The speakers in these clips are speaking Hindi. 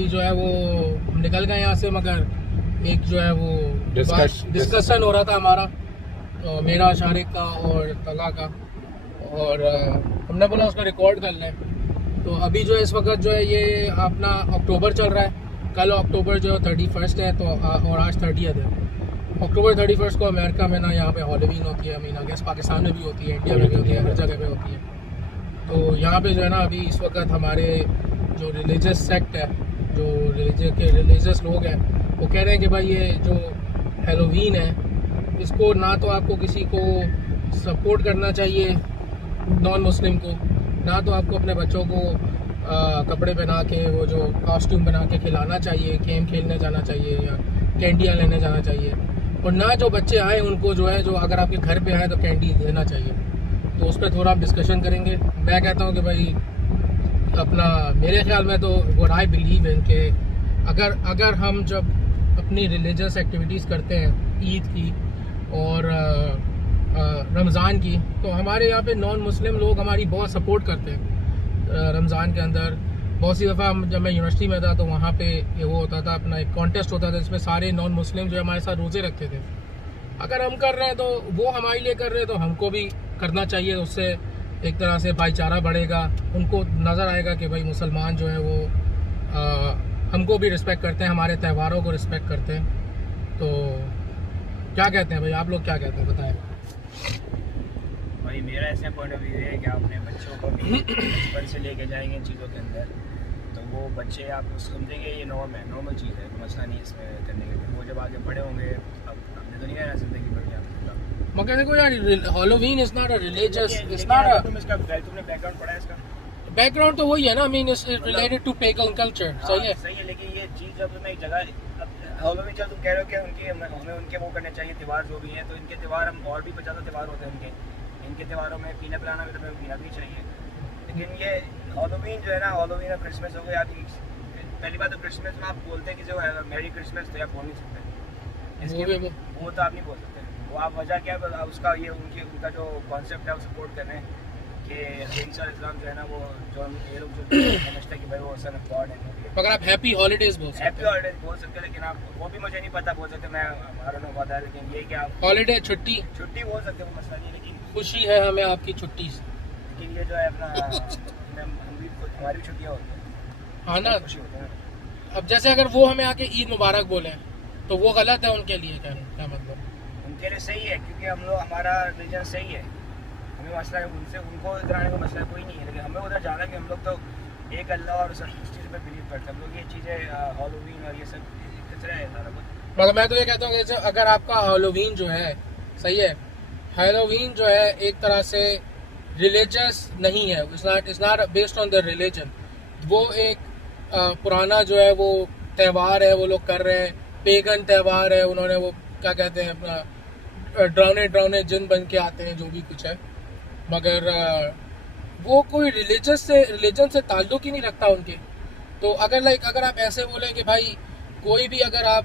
अभी जो है वो हम निकल गए यहाँ से, मगर एक जो है वो डिस्कशन हो रहा था हमारा, मेरा, शारिक का और तला का, और हमने बोला उसका रिकॉर्ड कर लें। तो अभी जो है इस वक्त जो है ये अपना अक्टूबर चल रहा है, कल अक्टूबर जो 31 है, तो और आज 30 है। अक्टूबर 31 को अमेरिका में ना यहाँ पे हॉलोवीन होती है, आई गेस पाकिस्तान में भी होती है, इंडिया में भी होती है, हर जगह पे होती है। तो यहाँ पे जो है ना अभी इस वक्त हमारे जो रिलीजियस सेक्ट है, जो रिलीजियस लोग हैं, वो कह रहे हैं कि भाई ये जो हेलोवीन है, इसको ना तो आपको किसी को सपोर्ट करना चाहिए नॉन मुस्लिम को, ना तो आपको अपने बच्चों को कपड़े पहना के वो जो कॉस्ट्यूम बना के खिलाना चाहिए, गेम खेलने जाना चाहिए या कैंडियाँ लेने जाना चाहिए, और ना जो बच्चे आए उनको जो है, जो अगर आपके घर पे आए तो कैंडी देना चाहिए। तो उस पर थोड़ा आप डिस्कशन करेंगे। मैं कहता हूँ कि भाई अपना, मेरे ख्याल में तो व्हाट आई बिलीव इन के अगर हम जब अपनी रिलीजियस एक्टिविटीज़ करते हैं, ईद की और रमज़ान की, तो हमारे यहाँ पे नॉन मुस्लिम लोग हमारी बहुत सपोर्ट करते हैं। रमज़ान के अंदर बहुत सी दफ़ा जब मैं यूनिवर्सिटी में था तो वहाँ पे ये वो होता था, अपना एक कॉन्टेस्ट होता था जिसमें सारे नॉन मुस्लिम जो हमारे साथ रोज़े रखते थे। अगर हम कर रहे हैं तो वो हमारे लिए कर रहे हैं, तो हमको भी करना चाहिए। उससे एक तरह से भाईचारा बढ़ेगा, उनको नज़र आएगा कि भाई मुसलमान जो है वो हमको भी रिस्पेक्ट करते हैं, हमारे त्योहारों को रिस्पेक्ट करते हैं। तो क्या कहते हैं भाई, आप लोग क्या कहते हैं, बताएं। भाई मेरा ऐसा पॉइंट ऑफ व्यू है कि आप अपने बच्चों को भी बचपन से लेके जाएंगे इन चीज़ों के अंदर, तो वो बच्चे आप समझेंगे ये नॉर्मल चीज़ है, मसला नहीं इसमें करने के। वो जब आगे बड़े होंगे, अब हमने तो नहीं कहना ज़िंदगी बढ़ जाती, मगर देखो यार, Halloween is not a religious, it's not a, तुमने बैकग्राउंड पढ़ा है इसका? बैकग्राउंड तो वही है ना, I mean it's related to pagan culture. सही है, लेकिन ये चीज़ जब तुम्हें एक जगह हॉलोवीन, चल तुम कह रहे हो कि हमें उनके वो करने चाहिए त्यौहार जो भी हैं, तो इनके त्यौहार हम और भी 50 त्यौहार होते हैं इनके त्योहारों में पीना पिलाना भी, तो हमें पीना भी चाहिए। लेकिन ये हॉलोवीन जो है ना, हॉलोवीन और क्रिसमस हो गए। आप पहली बात तो क्रिसमस में आप बोलते हैं कि जो है मेरी क्रिसमस, तो आप बोल नहीं सकते इसके, वो तो आप नहीं बोल सकते। वो आप वजह क्या है उसका, ये उनका जो कॉन्सेप्ट है वो सपोर्ट कर रहे हैं कि इस्लाम जो है ना, वो जो ये लोग जो समझते हैं कि भाई वो सन ऑफ गॉड है। अगर आप हैप्पी हॉलीडेज बोल सकते हैं, लेकिन आप वो भी मुझे नहीं पता बोल सकते, मैं हमारा नो पता है, लेकिन ये क्या हॉलीडे छुट्टी बोल सकते हैं, वो मसला नहीं है। लेकिन खुशी है हमें आपकी छुट्टी से, लेकिन ये जो है अपना हमारी भी छुट्टियाँ होती हैं, हाँ ना। खुशी होती है। अब जैसे अगर वो हमें आके ईद मुबारक बोले तो वो गलत है उनके लिए, क्या मतलब? उनके लिए सही है, क्योंकि हम लोग, हमारा रिलीजन सही है, हमें मसला है उनसे, उनको इधर आने का मसला कोई नहीं है। लेकिन हमें उधर जाना कि हम लोग तो एक अल्लाह और उस चीज़ पर बिलीव करते हैं। हम लोग ये चीज़ें हॉलोवीन और ये सब कचरा है सारा कुछ। मगर मैं तो ये कहता हूँ कि अगर आपका हॉलोवीन जो है सही है, हेलोवीन जो है एक तरह से रिलीजियस नहीं है, it's not based on the religion. वो एक पुराना जो है वो त्यौहार है, वो लोग कर रहे हैं, पेगन त्यौहार है। उन्होंने वो क्या कहते हैं, अपना ड्राउने जिन बन के आते हैं, जो भी कुछ है, मगर वो कोई रिलीजन से ताल्लुक ही नहीं रखता उनके। तो अगर आप ऐसे बोलें कि भाई कोई भी, अगर आप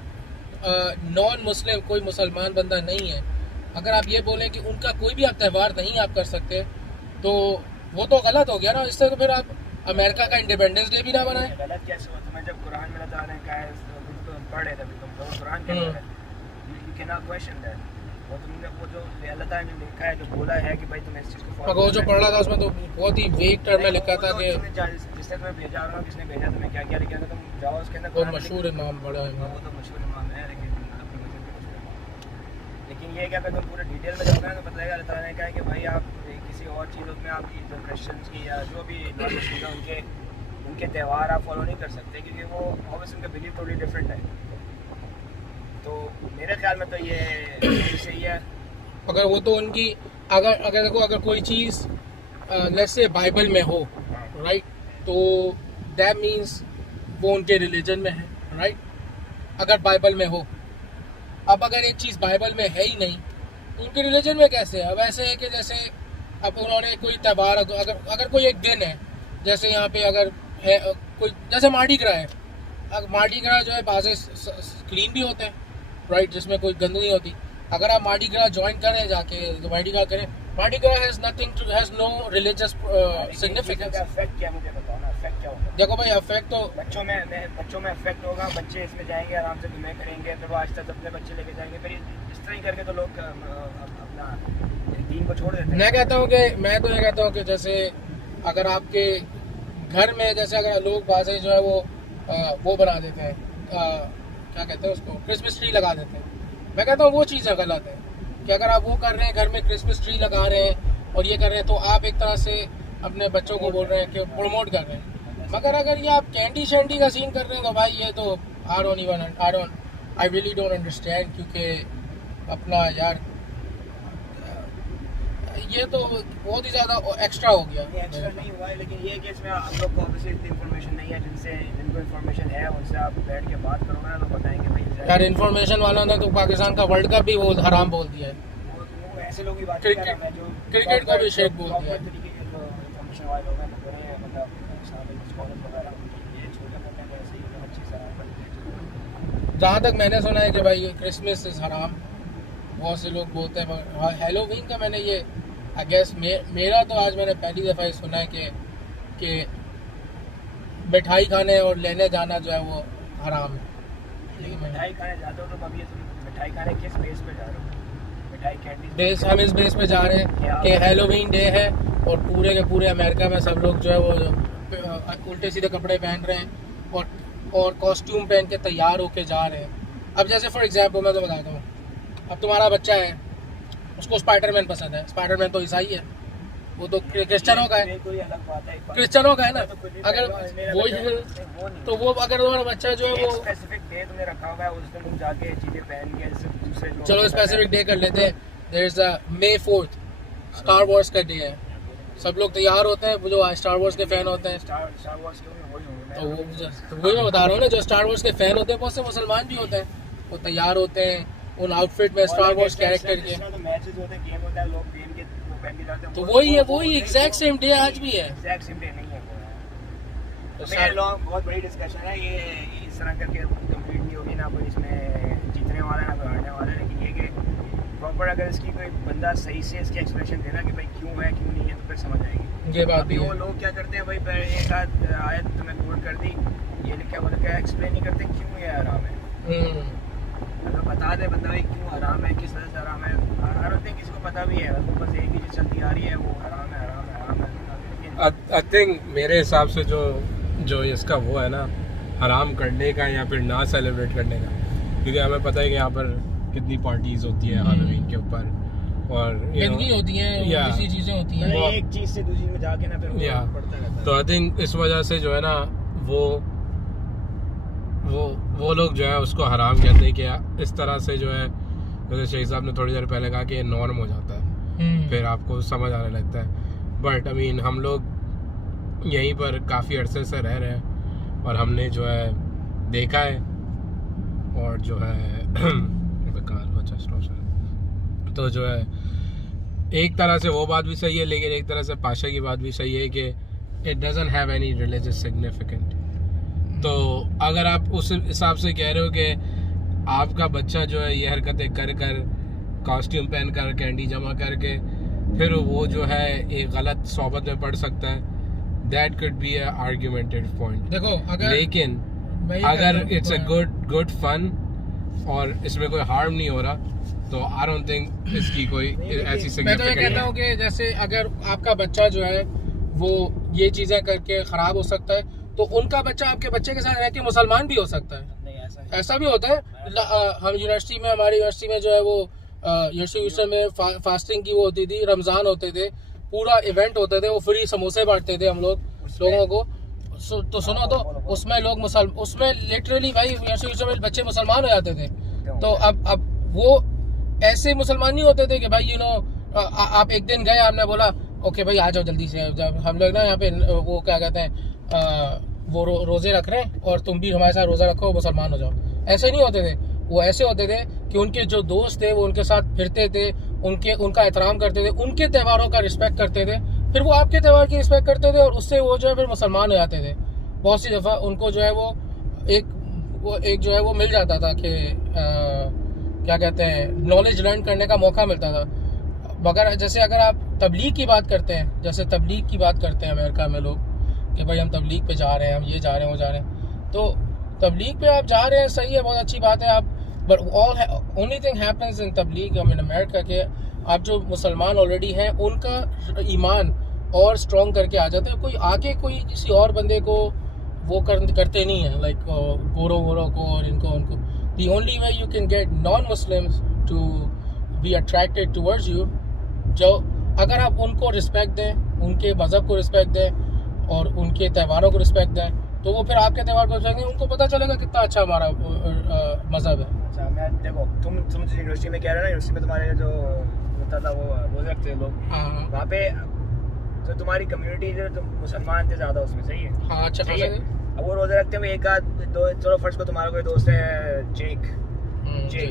नॉन मुस्लिम, कोई मुसलमान बंदा नहीं है, अगर आप ये बोलें कि उनका कोई भी आप त्यौहार नहीं आप कर सकते, तो वो तो गलत हो गया ना। इससे तो फिर आप अमेरिका का इंडिपेंडेंस डे भी ना बनाएं। गलत कैसे हो? तुम्हें जब कुरान में अल्लाह ने कहा है, तो पढ़ रहे थे तुम कुरान के अंदर, you can not question that. वो तुमने वो जो अल्लाह ताला ने लिखा है, जो बोला है कि भाई तुम इस चीज़ को फॉलो, वो जो पढ़ रहा था उसमें तो बहुत ही वेग टर्म में लिखा था कि जिसने तुम्हें भेजा, और किसने भेजा तुम्हें, क्या क्या लिखा था, तुम जाओ उसके अंदर। बहुत मशहूर इमाम, बड़ा इमाम, वो तो मशहूर इमाम है, लेकिन ये क्या, अगर तुम पूरे डिटेल में जाओगे ना तो बताएगा अल्लाह ताला ने कहा है कि भाई आप किसी और चीज़ों में, आप जो क्रिश्चियंस की या जो भी नॉन मुस्लिम है उनके त्यौहार आप फॉलो नहीं कर सकते, क्योंकि वो ऑब्वियसली उनका बिलीव टोटली डिफरेंट है। तो मेरे ख्याल में तो ये सही है। अगर वो तो उनकी, अगर देखो, अगर कोई चीज़ लेट्स से बाइबल में हो, राइट, तो दैट मीन्स वो उनके रिलीजन में है, राइट, अगर बाइबल में हो। अब अगर एक चीज़ बाइबल में है ही नहीं तो उनके रिलीजन में कैसे है? अब ऐसे है कि जैसे अब उन्होंने कोई त्यौहार, अगर कोई एक दिन है, जैसे यहाँ पे अगर है कोई, जैसे मार्डी ग्रा है, अब मार्डी ग्रा जो है बाज़ क्लीन भी होते हैं, राइट, जिसमें कोई गंद नहीं होती। अगर आप मार्डी ग्रा ज्वाइन करें जाके, तो मार्डी ग्रा करें, Mardi Gras has no religious significance. Effect क्या मुझे बताओ ना, इफेक्ट क्या होगा? देखो भाई इफेक्ट तो बच्चों में इफेक्ट होगा, बच्चे इसमें जाएंगे आराम से घूमे करेंगे, फिर वो आज तक अपने बच्चे लेके जाएंगे, फिर इस तरह ही करके तो लोग अपना दीन को छोड़ देते हैं। मैं तो ये कहता हूँ कि जैसे अगर आपके घर में जैसे अगर लोग बाज़ जो है वो बना देते हैं, क्या कहते हैं उसको, क्रिसमस ट्री लगा देते हैं, मैं कहता हूँ वो चीज़ें गलत है कि अगर आप वो कर रहे हैं घर में क्रिसमस ट्री लगा रहे हैं और ये कर रहे हैं तो आप एक तरह से अपने बच्चों को बोल रहे हैं कि प्रमोट कर रहे हैं। मगर अगर ये आप कैंडी शैंडी का सीन कर रहे हैं तो भाई ये तो आई रियली डोंट अंडरस्टैंड, क्योंकि अपना यार ये तो बहुत ही ज़्यादा एक्स्ट्रा हो गया। एक्स्ट्रा नहीं हुआ है, लेकिन ये है कि इसमें हम लोग को ऑब्वियसली इतनी इन्फॉर्मेशन नहीं है, जिनको इन्फॉर्मेशन है उनसे आप बैठ के बात करोगे ना तो बताएंगे भाई यार इन्फॉर्मेशन वालों ने तो पाकिस्तान का वर्ल्ड कप भी वो हराम बोल दिया है, वो ऐसे लोग ही बात क्रिकेट को भी शेख बोल दिया है। इन्फॉर्मेशन वाले लोग हैं तो बड़े मतलब स्कॉलर वगैरह ये छोटे मोटे ऐसे ही अच्छी से। जहाँ तक मैंने सुना है कि भाई क्रिसमस इज़ हराम, बहुत से लोग बोलते हैं। हैलोवीन का मैंने ये आई गेस मेरा तो आज मैंने पहली दफ़ा ये सुना है कि मिठाई खाने और लेने जाना जो है वो हराम है। लेकिन मिठाई खाने जाते हो तो अभी मिठाई खाने किस बेस पे जा रहे हो? मिठाई कैंडी बेस हम इस बेस पे जा रहे हैं कि हैलोवीन डे है और पूरे के पूरे अमेरिका में सब लोग जो है वो उल्टे सीधे कपड़े पहन रहे हैं और कॉस्ट्यूम पहन के तैयार होके जा रहे हैं। अब जैसे फॉर एग्जांपल मैं तो बताता हूँ, अब तुम्हारा बच्चा है, उसको स्पाइडरमैन पसंद है, स्पाइडरमैन तो ईसाई है, वो तो क्रिश्चियनों का है, क्रिश्चियनों का है ना। अगर वो तो वो अगर तुम्हारा बच्चा जो है वो स्पेसिफिक डे तुमने रखा हुआ है उस दिन तुम जाके चीजें पहन के जैसे दूसरे लोग, चलो स्पेसिफिक डे कर लेते हैं। There is a May 4th star wars का डे है, सब लोग तैयार होते हैं, वो जो स्टार वॉर्स के फैन होते हैं, स्टार वॉर्स के वही होंगे तो वही मैं बता रहा हूँ ना, जो स्टार वॉर्स के फैन होते हैं बहुत से मुसलमान भी होते हैं, वो तैयार होते हैं उन आउटफिट में स्टार वॉर्स कैरेक्टर के, तो मैचेस होते हैं, गेम होता है, लोग गेम के वो पहन के जाते हैं, तो वही एग्जैक्ट सेम डे आज भी है। एग्जैक्ट सेम डे नहीं है तो ये लॉन्ग बहुत बड़ी डिस्कशन है, ये इस तरह करके कंप्लीट नहीं होगी ना, कोई इसमें जीतने वाला है ना कोई हारने वाला है, लेकिन ये कि प्रॉपर अगर इसकी कोई बंदा सही से इसकी एक्सप्लेनेशन देना कि भाई क्यों है क्यों नहीं है तो फिर समझ आएगी। ये बात अभी वो लोग क्या करते हैं भाई एक आध आयत तुम्हें कोड कर दी, ये क्या बोले क्या एक्सप्लेन नहीं करते क्यों ये हराम है। अगर बता दे बंदा भाई क्यों हराम है, किस वजह से हराम है, हर होते किसी को पता भी है, वो बस एक ही चीज़ चलती आ रही है वो हराम है हराम है हराम है। आई थिंक मेरे हिसाब से जो इसका वो है ना हराम करने का या फिर ना सेलिब्रेट करने का, क्योंकि हमें पता है कि यहाँ पर कितनी पार्टीज होती है हैलोवीन के ऊपर और गंदगी होती है, ऐसी चीजें होती हैं, एक चीज से दूसरी में जाके ना फिर पड़ता रहता है। तो आई थिंक इस वजह से जो है ना वो लोग जो है उसको हराम कहते हैं कि इस तरह से जो है, जैसे शेख साहब ने थोड़ी देर पहले कहा कि नॉर्म हो जाता है, फिर आपको समझ आने लगता है। बट आई मीन हम लोग यहीं पर काफ़ी अरसे से रह रहे हैं और हमने जो है देखा है और जो है तो जो है एक तरह से वो बात भी सही है, लेकिन एक तरह से पाशा की बात भी सही है कि it doesn't have any religious significant. तो अगर आप उस हिसाब से कह रहे हो कि आपका बच्चा जो है ये हरकतें कर कॉस्ट्यूम पहन कर कैंडी जमा करके फिर वो जो है एक गलत सोबत में पड़ सकता है, that could be a argumented point. देखो लेकिन अगर इट्स अ गुड फन और इसमें कोई हार्म नहीं हो रहा तो आई डोंट थिंक इसकी कोई ऐसी सिग्निफिकेंट। मैं तो ये कहता हूँ कि जैसे अगर आपका बच्चा जो है वो ये चीज़ें करके ख़राब हो सकता है, तो उनका बच्चा आपके बच्चे के साथ रह के मुसलमान भी हो सकता है। नहीं ऐसा भी होता है। हम यूनिवर्सिटी में, हमारी यूनिवर्सिटी में जो है वो यूनिवर्सिटी में फास्टिंग की वो होती थी, रमज़ान होते थे, पूरा इवेंट होते थे, वो फ्री समोसे बांटते थे हम लोगों को। तो सुनो, तो उसमें लोग उसमें लिटरली भाई यूनिवर्सिटी में बच्चे मुसलमान हो जाते थे। तो अब वो ऐसे मुसलमान नहीं होते थे कि भाई आप एक दिन गए, आपने बोला ओके भाई आ जाओ जल्दी से, जब हम लोग ना यहाँ पे वो क्या कहते हैं वो रोज़े रख रहे हैं और तुम भी हमारे साथ रोज़ा रखो, मुसलमान हो जाओ। ऐसे नहीं होते थे। वो ऐसे होते थे कि उनके जो दोस्त थे वो उनके साथ फिरते थे, उनका एहतराम करते थे, उनके त्योहारों का रिस्पेक्ट करते थे, फिर वो आपके त्यौहार की रिस्पेक्ट करते थे और उससे वो जो है फिर मुसलमान हो जाते थे। बहुत सी दफ़ा उनको जो है वो एक जो है वो मिल जाता था कि क्या कहते हैं, नॉलेज लर्न करने का मौका मिलता था। मगर जैसे अगर आप तबलीग की बात करते हैं, जैसे तबलीग की बात करते हैं अमेरिका में लोग कि भाई हम तबलीग पे जा रहे हैं, हम ये जा रहे हैं, वो जा रहे हैं, तो तबलीग पे आप जा रहे हैं, सही है, बहुत अच्छी बात है। आप but only thing happens in तबलीग इन अमेरिका के आप जो मुसलमान ऑलरेडी हैं उनका ईमान और स्ट्रॉन्ग करके आ जाता है। कोई आके कोई किसी और बंदे को वो करते नहीं है, लाइक गोरों वोरों को और इनको उनको। The only way you can get non Muslims to be attracted towards you, जो अगर आप उनको रिस्पेक्ट दें, उनके मज़हब को रिस्पेक्ट दें और उनके त्योहारों को रिस्पेक्ट दें, तो वो फिर आपके त्यौहार को रिस्पेक्ट दें, उनको पता चलेगा कितना अच्छा हमारा मज़हब है। अच्छा, मैं देखो तुम यूनिवर्सिटी में कह रहे हो ना, यूनिवर्सिटी में तुम्हारे जो होता था वो रोज़े रखते हैं लोग, हाँ वहाँ पे जो तुम्हारी कम्युनिटी जो तुम मुसलमान थे ज़्यादा उसमें, सही है? हाँ, अच्छा सही है। अब वो रोज़े रखते हैं, एक आध दो, चलो फर्स्ट को तुम्हारा कोई दोस्त है जेक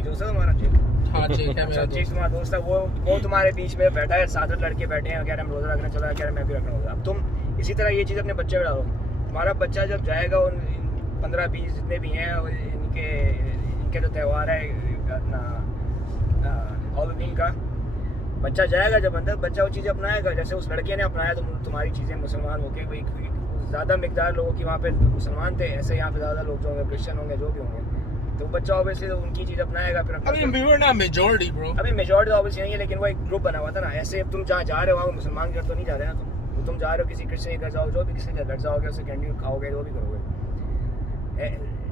दोस्त है तुम्हारा, जेक, हाँ ठीक है, मेरा जेक तुम्हारा दोस्त है, वो तुम्हारे बीच में बैठा है, 7 लड़के बैठे हैं, कह रहे हम रोज़ा रखने चला, कह रहे मैं भी रखना रोज़ा। अब तुम इसी तरह ये चीज़ अपने बच्चे पे डालो। तुम्हारा बच्चा जब जाएगा उन 15-20 जितने भी हैं इनके जो त्यौहार है अपना हॉलोवीन का, बच्चा जाएगा जब अंदर, बच्चा वो चीज़ें अपनाएगा जैसे उस लड़के ने अपनाया। तुम्हारी चीज़ें मुसलमान होके कोई ज़्यादा मिकदार लोगों की वहाँ पे मुसलमान थे, ऐसे यहाँ पे ज़्यादा लोग जो होंगे क्रिश्चियन होंगे, जो भी होंगे, तो बच्चा ऑब्वियसली तो उनकी चीज़ अपनाएगा। फिर मेजॉरिटी ब्रो, अभी मेजॉरिटी तो ऑब्वियसली नहीं है, लेकिन वो एक ग्रुप बना हुआ था ना। ऐसे अब तुम जहाँ जा रहे हो वहाँ मुसलमान घर तो नहीं जा रहे ना तुम जा रहे हो किसी क्रिश्चियन के घर जाओ, जो भी किसी के घर जाओगे उससे कैंडी खाओगे, जो भी करोगे।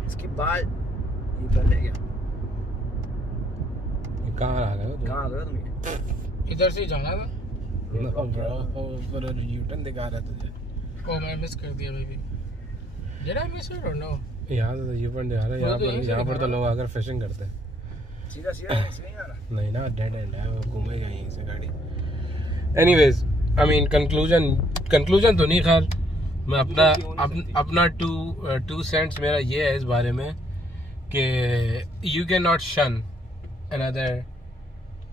इसके बाद ये कर गया, कहाँ आ गए? कहाँ आ गए तुम? इधर से ही जाना था। यूटर्न दिखा रहा तुझे। ओ मैं मिस कर दिया baby. Did I miss it or no? यहाँ से यूटर्न दिखा रहा है। यहाँ पर तो लोग आकर फिशिंग करते हैं। सीधा सीधा नहीं जाना। नहीं ना, डेड एंड है, वो घूमेगा यहीं से गाड़ी। एनीवेज, आई मीन कंक्लूजन तो नहीं, खैर मैं अपना टू सेंट्स मेरा ये है इस बारे में कि यू कैन नॉट शन अनदर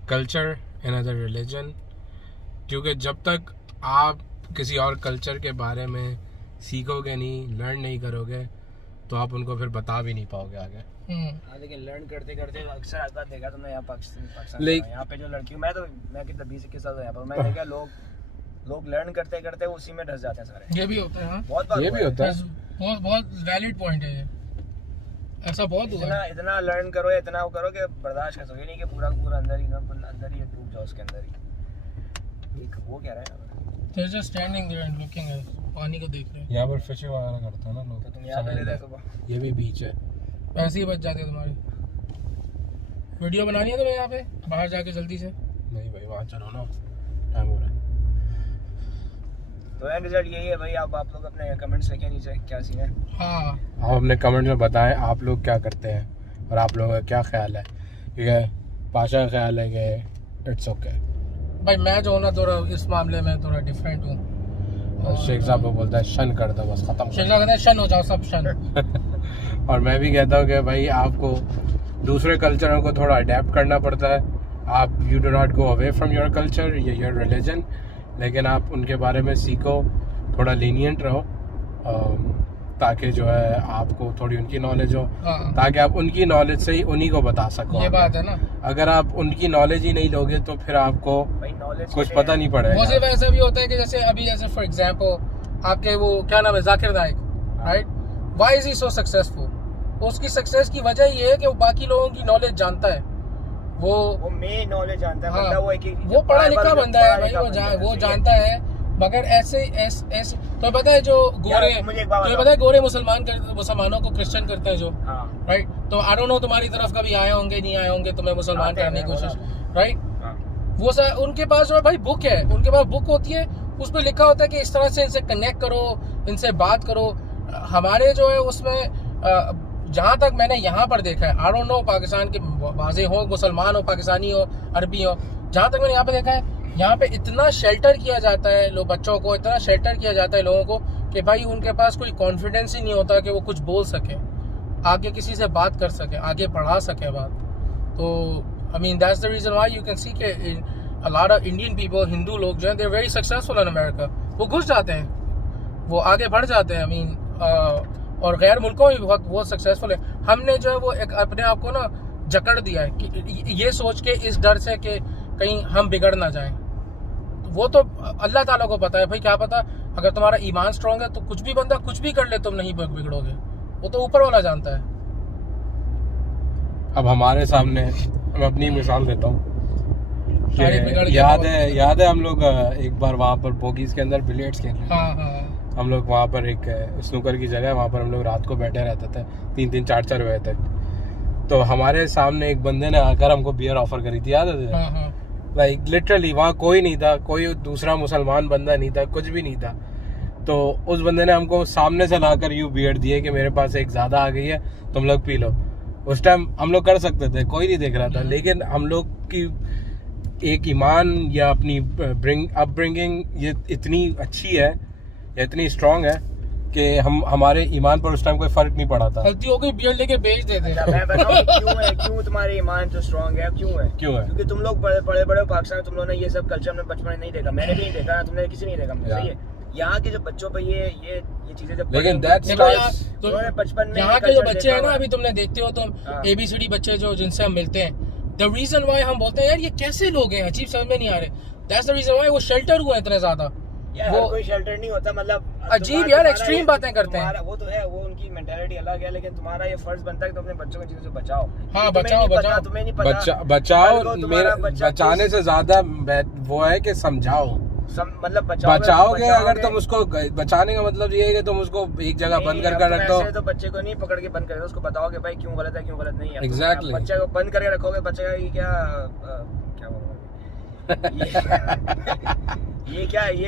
कल्चर, अनदर रिलीजन, क्योंकि जब तक आप किसी और कल्चर के बारे में सीखोगे नहीं, लर्न नहीं करोगे, तो आप उनको फिर बता भी नहीं पाओगे आगे। लेकिन लर्न करते करते अक्सर आकर देखा तुमने यहाँ पाकिस्तान यहाँ पे जो लड़की, मैं कितना 20-21 साल यहाँ पर मैं देखा लोग लर्न करते करते उसी में ढस जाते हैं सारे। ये भी होता है, बहुत ये भी होता है। बहुत वैलिड पॉइंट है ये, ऐसा बहुत हुआ है। इतना लर्न करो, इतना वो करो कि बर्दाश्त कर सको, नहीं कि पूरा अंदर ही डूब जाओ उसके अंदर ही। एक वो कह रहा है They're just standing there and looking at पानी को देख रहे हैं। यहाँ पर फिशिंग वगैरह करते हैं ना लोग, तो तुम यहाँ पे ले ले सुबह, ये भी बीच है। ऐसे ही बच जाते तुम्हारी। वीडियो बनानी है तुम्हें यहाँ पे बाहर जाके जल्दी से? नहीं भाई, वहाँ चलो ना, टाइम हो रहा है। तो एंड रिजल्ट यही है भाई। आप लोग अपने कमेंट्स लिखें नीचे क्या सीन है। हाँ, आप अपने कमेंट में बताएं आप लोग क्या करते हैं और आप लोगों का क्या ख्याल है। ठीक है, पाशा का ख्याल है कि इट्स ओके। भाई मैं जो ना थोड़ा इस मामले में थोड़ा डिफरेंट हूँ। शेख साहब को बोलता है शन कर दो, बस खत्म। शेख साहब कहते हैं शन हो जाओ, सब शन। और मैं भी कहता हूँ कि भाई आपको दूसरे कल्चरों को थोड़ा अडेप्ट करना पड़ता है। आप you do not go away from your culture या योर रिलीजन, लेकिन आप उनके बारे में सीखो, थोड़ा लीनियंट रहो, ताकि जो है आपको थोड़ी उनकी नॉलेज हो, ताकि आप उनकी नॉलेज से ही उन्हीं को बता सको। ये बात है ना, अगर आप उनकी नॉलेज ही नहीं लोगे तो फिर आपको कुछ पता नहीं पड़ेगा। वो सिर्फ ऐसा भी होता है कि जैसे फॉर एग्जांपल आपके वो क्या नाम है, Zakir Naik, right? Why is he so successful? उसकी सक्सेस की वजह ये है कि वो बाकी लोगों की नॉलेज जानता है। वो मेन नॉलेज जानता है। हाँ, बंदा वो पढ़ा लिखा बंदा है भाई, वो जानता है। मगर ऐसे तो पता है जो गोरे मुसलमानों को क्रिश्चियन करते हैं जो, राइट? तो आई डोंट नो तुम्हारी तरफ कभी आए होंगे नहीं आए होंगे तुम्हें मुसलमान करने की कोशिश, राइट? वो उनके पास जो है भाई बुक है, उनके पास बुक होती है, उस पर लिखा होता है कि इस तरह से इनसे कनेक्ट करो, इनसे बात करो। हमारे जो है उसमें जहाँ तक मैंने यहाँ पर देखा है, आई डोंट नो पाकिस्तान के वाजे हो, मुसलमान हो, पाकिस्तानी हो, अरबी हो, जहाँ तक मैंने यहाँ पे देखा है, यहाँ पे इतना शेल्टर किया जाता है लोग, बच्चों को इतना शेल्टर किया जाता है लोगों को कि भाई उनके पास कोई कॉन्फिडेंस ही नहीं होता कि वो कुछ बोल सके, आगे किसी से बात कर सके, आगे पढ़ा सके बात। तो I mean that's the reason why you can see के a lot of Indian people, Hindu लोग जो हैं, they are very successful in America. वो घुस जाते हैं, वो आगे बढ़ जाते हैं। आई मीन और गैर मुल्कों में भी बहुत सक्सेसफुल है। हमने जो है वो एक अपने आप को ना जकड़ दिया है कि ये सोच के, इस डर से कि कहीं हम बिगड़ ना जाएं। वो तो अल्लाह ताला को पता है भाई, क्या पता अगर तुम्हारा ईमान स्ट्रांग है तो कुछ भी बंदा कुछ भी कर ले, तुम नहीं बिगड़ोगे, वो तो ऊपर वाला जानता है। अब हमारे सामने मैं अपनी मिसाल देता हूँ, याद है हम लोग एक बार वहाँ पर बोगीज के अंदर बिलियर्ड्स खेल रहे थे। हाँ। हम लोग वहाँ पर एक स्नूकर की जगह है, वहाँ पर हम लोग रात को बैठे रहते थे 3-3 4-4 बजे तक। तो हमारे सामने एक बंदे ने आकर हमको बियर ऑफर करी थी, याद है? हाँ। लाइक लिटरली वहाँ कोई नहीं था, कोई दूसरा मुसलमान बंदा नहीं था, कुछ भी नहीं था। तो उस बंदे ने हमको सामने से लाकर यूँ बियर दिए कि मेरे पास एक ज़्यादा आ गई है, तुम लोग पी लो। उस टाइम हम लोग कर सकते थे, कोई नहीं देख रहा था, लेकिन हम लोग की एक ईमान या अपनी अपब्रिंगिंग ये इतनी अच्छी है या इतनी स्ट्रांग है कि हमारे ईमान पर उस टाइम कोई फर्क नहीं पड़ा था। गलती हो गई, बियर लेके बेच देते। मैं बताऊं क्यों तुम्हारे ईमान जो स्ट्रांग है, क्यों है क्योंकि तुम लोग बड़े पाकिस्तान में तुम लोगों ने ये सब कल्चर में बचपन में नहीं देखा, मैंने भी नहीं देखा, तुमने किसी नहीं देखा, सही है। यहाँ के जो बच्चों पे ये चीजें जब लेकिन बचपन में यहाँ के जो बच्चे हैं ना, अभी तुमने देखते हो तुम ABCD बच्चे जो जिनसे हम मिलते हैं, द रीजन वाई हम बोलते हैं यार ये कैसे लोग हैं, अजीब समझ में नहीं आ रहे, दैट्स द रीजन वाई वो शेल्टर हुए इतने ज्यादा। वो कोई शेल्टर नहीं होता, मतलब अजीब यार एक्सट्रीम बातें करते हैं। वो तो है, वो उनकी मेंटालिटी अलग है, लेकिन तुम्हारा ये फर्ज बनता है कि तुम अपने बच्चों की चीजों से बचाओ। हाँ बचाओ, तुम्हें नहीं पता बचाओ। बचाने से ज्यादा वो है कि समझाओ, मतलब बचाओगे। अगर तुम उसको बचाने का मतलब ये है कि तुम उसको एक जगह बंद कर रख दो, तो बच्चे को नहीं पकड़ के बंद कर दो, उसको बताओ कि भाई क्यों गलत है, क्यों गलत नहीं है। एग्जैक्टली। बच्चे को बंद करके रखोगे, बच्चे का ये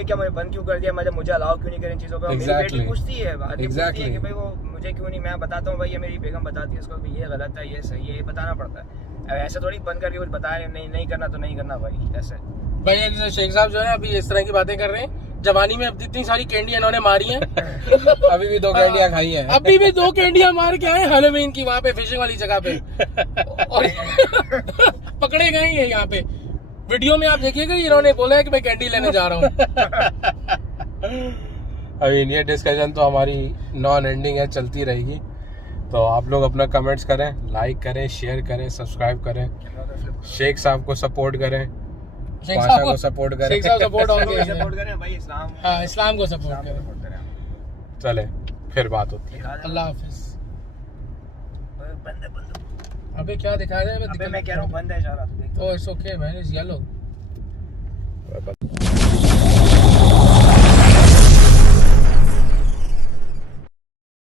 क्या मुझे बंद क्यों कर दिया, मुझे अलाउ क्यों नहीं करे इन चीजों पे। मेरी बेटी पूछती है कि भाई वो मुझे क्यों नहीं, मैं बताता हूँ भाई, ये मेरी बेगम बताती है उसको कि ये गलत है, ये सही है, ये बताना पड़ता है। ऐसे थोड़ी बंद करके कुछ बताया नहीं करना तो नहीं करना भाई, ऐसे। भाई शेख साहब जो है अभी इस तरह की बातें कर रहे हैं, जवानी में अब इतनी सारी कैंडियां इन्होंने मारी हैं। अभी भी 2 कैंडियां खाई हैं, अभी भी 2 कैंडियां मार के आए हैलोवीन की, वहाँ पे फिशिंग वाली जगह पे, और पकड़े गए हैं यहाँ पे। वीडियो में आप देखिएगा, इन्होंने बोला है कि मैं कैंडी लेने जा रहा हूँ। अभी ये डिस्कशन तो हमारी नॉन एंडिंग है, चलती रहेगी। तो आप लोग अपना कमेंट्स करें, लाइक करें, शेयर करें, सब्सक्राइब करें, शेख साहब को सपोर्ट करें, पाशा को सपोर्ट करें, शेख साहब सपोर्ट होंगे, सपोर्ट करें भाई, इस्लाम, हाँ इस्लाम को सपोर्ट करें। चले फिर बात होती है। अल्लाह हाफिज। बंद अबे क्या दिखा रहे हैं? मैं कह रहा हूँ बंद है, जा रहा। Oh, it's okay, man. It's yellow.